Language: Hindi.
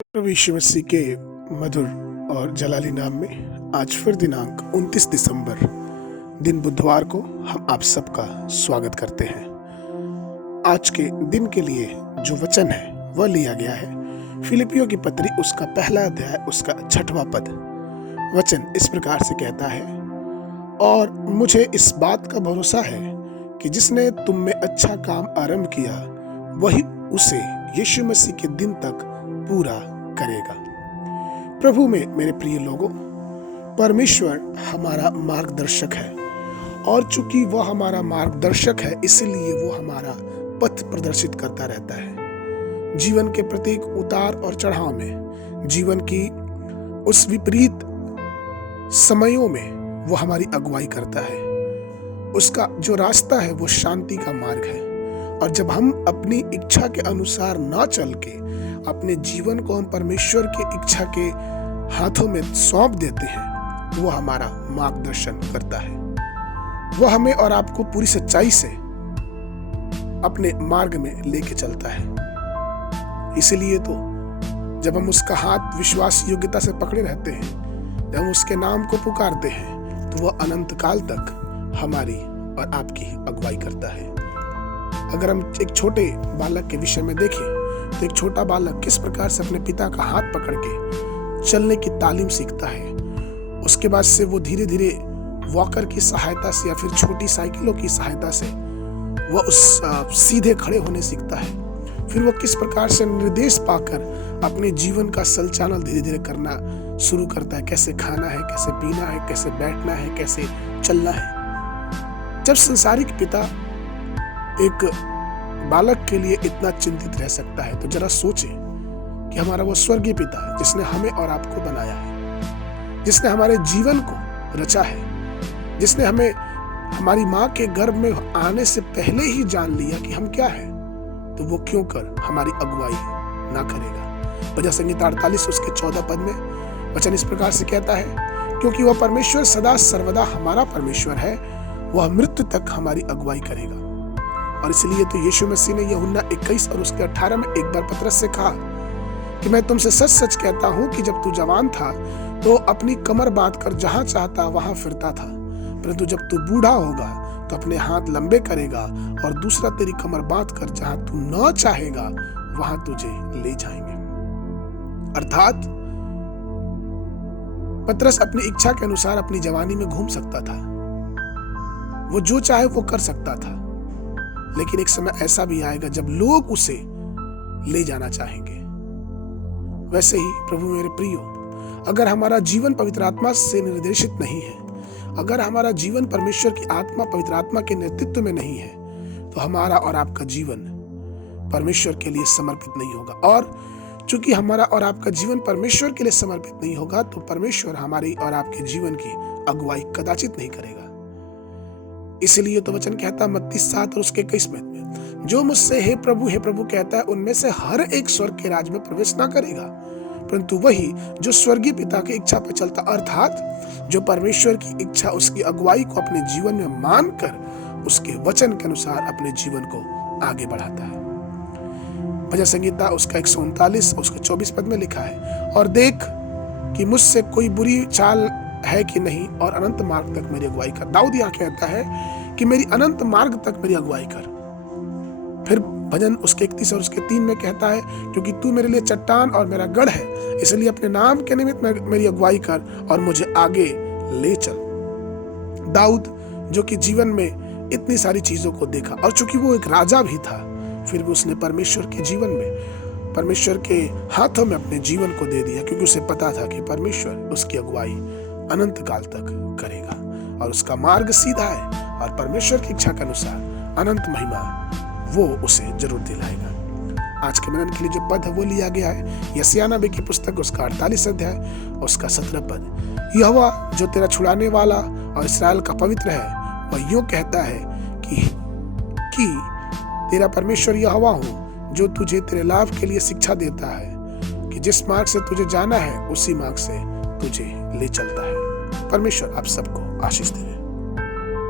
प्रभु यीशु मसीह के मधुर और जलाली नाम में आज फिर दिनांक 29 दिसंबर दिन बुधवार को हम आप सबका स्वागत करते हैं। आज के दिन के लिए जो वचन है वह लिया गया है फिलिपियों की पत्री उसका पहला अध्याय उसका 6वां पद। वचन इस प्रकार से कहता है, और मुझे इस बात का भरोसा है कि जिसने तुम में अच्छा काम आरंभ किया वही उसे यीशु मसीह के दिन तक पूरा करेगा। प्रभु में मेरे प्रिय लोगों, परमेश्वर हमारा मार्गदर्शक है और चूंकि वह हमारा मार्गदर्शक है इसलिए वो हमारा पथ प्रदर्शित करता रहता है। जीवन के प्रत्येक उतार और चढ़ाव में, जीवन की उस विपरीत समयों में वो हमारी अगुवाई करता है। उसका जो रास्ता है वो शांति का मार्ग है, और जब हम अपनी इच्छा के अनुसार ना चल के अपने जीवन को हम परमेश्वर के इच्छा के हाथों में सौंप देते हैं, वो हमारा मार्गदर्शन करता है। वो हमें और आपको पूरी सच्चाई से अपने मार्ग में लेके चलता है। इसलिए तो जब हम उसका हाथ विश्वास योग्यता से पकड़े रहते हैं, जब हम उसके नाम को पुकारते हैं, तो वह अनंत काल तक हमारी और आपकी अगुवाई करता है। अगर हम एक छोटे बालक के विषय में देखें तो एक छोटा बालक किस प्रकार से अपने पिता का हाथ पकड़ के चलने की तालीम सीखता है, उसके बाद से वो धीरे धीरे वॉकर की सहायता से या फिर छोटी साइकिलों की सहायता से वो उस सीधे खड़े होने सीखता है। फिर वो किस प्रकार से निर्देश पाकर अपने जीवन का संचालन धीरे धीरे करना शुरू करता है, कैसे खाना है, कैसे पीना है, कैसे बैठना है, कैसे चलना है। जब संसारिक पिता एक बालक के लिए इतना चिंतित रह सकता है, तो जरा सोचें कि हमारा वो स्वर्गीय पिता है जिसने हमें और आपको बनाया है, जिसने हमारे जीवन को रचा है, जिसने हमें हमारी माँ के गर्भ में आने से पहले ही जान लिया कि हम क्या है, तो वो क्यों कर हमारी अगुवाई ना करेगा। भजन संगीत 48 उसके 14 पद में वचन इस प्रकार से कहता है, क्योंकि वह परमेश्वर सदा सर्वदा हमारा परमेश्वर है, वह मृत्यु तक हमारी अगुवाई करेगा। और इसलिए तो यीशु मसीह ने यूहन्ना 21 और उसके 18 में एक बार पतरस से कहा कि मैं तुमसे सच सच कहता हूं कि जब तू जवान था तो अपनी कमर बांध कर जहां चाहता वहां फिरता था, परंतु जब तू बूढ़ा होगा तो अपने हाथ लंबे करेगा और दूसरा तेरी कमर बांध कर जहां तू न चाहेगा वहां तुझे ले जाएंगे। अर्थात पतरस अपनी इच्छा के अनुसार अपनी जवानी में घूम सकता था, वो जो चाहे वो कर सकता था, लेकिन एक समय ऐसा भी आएगा जब लोग उसे ले जाना चाहेंगे। वैसे ही प्रभु मेरे प्रियो, अगर हमारा जीवन पवित्र आत्मा से निर्देशित नहीं है, अगर हमारा जीवन परमेश्वर की आत्मा पवित्र आत्मा के नेतृत्व में नहीं है, तो हमारा और आपका जीवन परमेश्वर के लिए समर्पित नहीं होगा। और चूंकि हमारा और आपका जीवन परमेश्वर के लिए समर्पित नहीं होगा, तो परमेश्वर हमारी और आपके जीवन की अगुवाई कदाचित नहीं करेगा। इसलिए तो वचन कहता है मत्ती 7 और उसके 21 में, जो मुझसे हे प्रभु कहता है उनमें से हर एक स्वर्ग के राज में प्रवेश ना करेगा, परंतु वही जो स्वर्गीय पिता की इच्छा पर चलता, अर्थात जो परमेश्वर की इच्छा उसकी अगुवाई को अपने जीवन में मानकर उसके वचन के अनुसार अपने जीवन को आगे बढ़ाता है। भजन संगीता उसका 139 उसके 24 पद में लिखा है, और देख कि मुझसे कोई बुरी चाल है कि नहीं, और अनंत मार्ग तक मेरी अगुवाई कर। दाऊद यहाँ कहता है कि मेरी अनंत मार्ग तक मेरी अगुवाई कर। फिर भजन उसके 31 और उसके 3 में कहता है, क्योंकि तू मेरे लिए चट्टान और मेरा गढ़ है, इसलिए अपने नाम के निमित्त मेरी अगुवाई कर और मुझे आगे ले चल। दाऊद जो कि जीवन में इतनी सारी चीजों को देखा, और चूंकि वो एक राजा भी था, फिर भी उसने परमेश्वर के जीवन में परमेश्वर के हाथों में अपने जीवन को दे दिया, क्योंकि उसे पता था कि परमेश्वर उसकी अगुवाई अनंत काल तक करेगा और उसका मार्ग सीधा है, और परमेश्वर की इच्छा के अनुसार अनंत महिमा वो उसे जरूर दिलाएगा। आज के मनन के लिए जो पद है वो लिया गया है यशायाह नबी की पुस्तक उसका 48 अध्याय उसका 17 पद। यहोवा जो तेरा छुड़ाने वाला और इस्राएल का पवित्र है, वह यूं कहता है कि तेरा परमेश्वर यहोवा हूं, जो तुझे तेरे लाभ के लिए शिक्षा देता है कि जिस मार्ग से तुझे जाना है उसी मार्ग से तुझे ले चलता है। परमेश्वर आप सबको आशीष दे।